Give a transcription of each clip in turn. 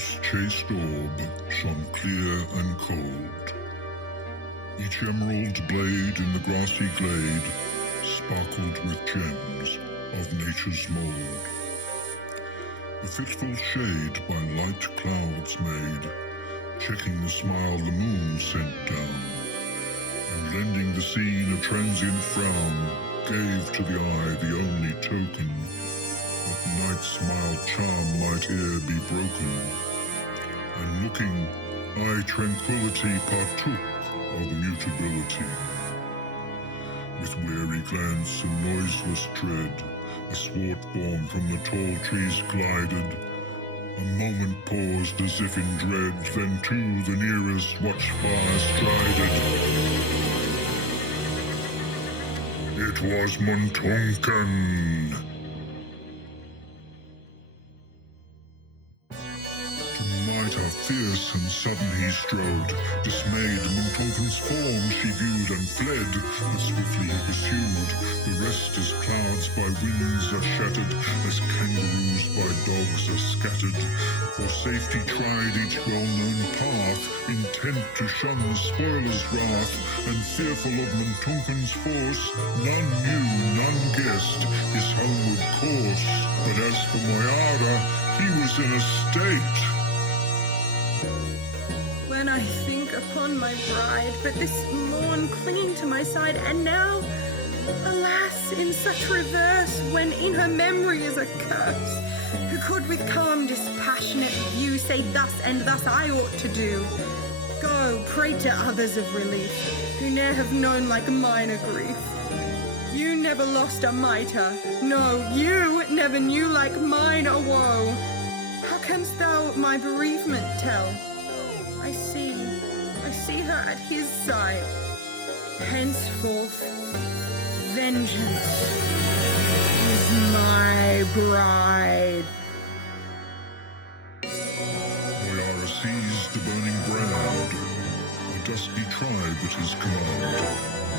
whose chaste orb shone clear and cold. Each emerald blade in the grassy glade sparkled with gems of nature's mould. A fitful shade by light clouds made, checking the smile the moon sent down, and lending the scene a transient frown, gave to the eye the only token that night's mild charm might ere be broken. And looking, I tranquility partook of mutability. With wary glance and noiseless tread, a swart form from the tall trees glided. A moment paused as if in dread, then to the nearest watchfire strided. It was Montuncan. Fierce and sudden he strode. Dismayed, Montuncan's form she viewed and fled, but swiftly he pursued. The rest as clouds by winds are shattered, as kangaroos by dogs are scattered. For safety tried each well-known path, intent to shun the spoiler's wrath, and fearful of Montuncan's force, none knew, none guessed his homeward course. But as for Moyarra, he was in a state. When I think upon my bride, but this morn clinging to my side, and now, alas, in such reverse, when in her memory is a curse, who could with calm, dispassionate view say thus and thus I ought to do? Go, pray to others of relief, who ne'er have known like mine a grief. You never lost a mitre, no, you never knew like mine a woe. How canst thou my bereavement tell? I see her at his side. Henceforth, vengeance is my bride. Moyarra seized the burning brand, a dusky tribe at his command.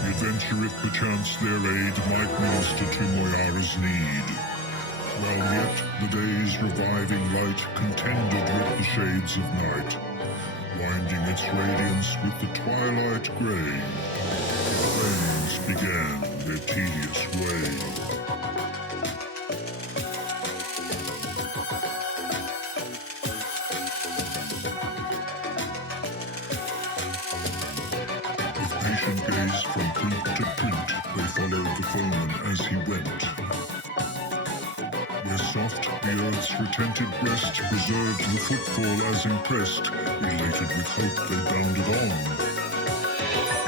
The adventure, if perchance their aid might minister to Moyarra's need. While yet the day's reviving light contended with the shades of night, winding its radiance with the twilight grey, the flames began their tedious way. With patient gaze from print to print, they followed the foeman as he went. Where soft the earth's retentive breast preserved the footfall as impressed, elated with hope they bounded on.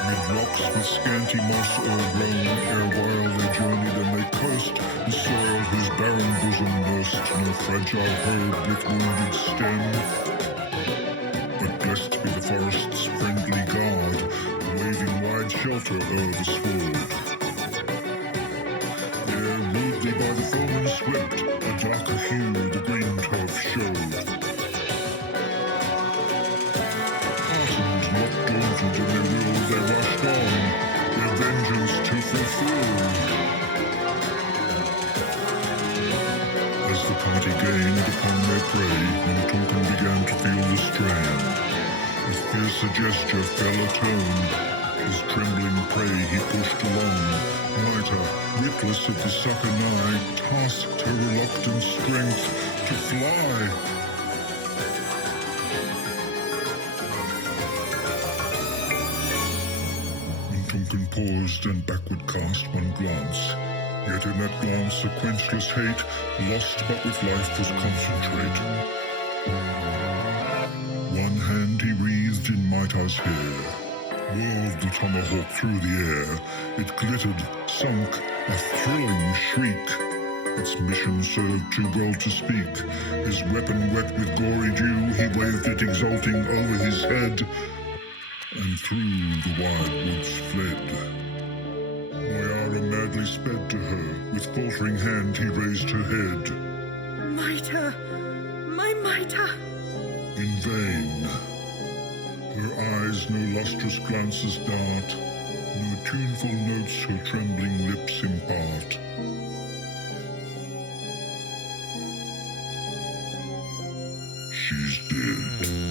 Mid rocks with scanty moss o'ergrown, erewhile they journeyed and they cursed the soil whose barren bosom nursed no fragile herb with wounded stem. But blessed be the forest's friendly guard, waving wide shelter o'er the sward. There, rudely by the foeman swept, a darker hue the green turf showed. Heartened, not daunted in their will, they rushed on, their vengeance to fulfill. As the party gained upon their prey, Montuncan began to feel the strain. With fiercer gesture fell a tone, his trembling prey he pushed along. Mitre, witless of the succor nigh, tasked her reluctant strength to fly. Montuncan paused and backward cast one glance. Yet in that glance a quenchless hate, lost but with life was concentrate. One hand he wreathed in Mitra's hair, whirled the tomahawk through the air. It glittered, sunk, a thrilling shriek. Its mission served too well to speak. His weapon wet with gory dew, he waved it exulting over his head, and through the wild woods fled. Moyarra madly sped to her. With faltering hand he raised her head. Mitre, my mitre. In vain. Her eyes no lustrous glances dart, no tuneful notes her trembling lips impart. she's dead.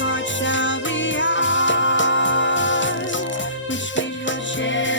What shall we ask? Which we have shared.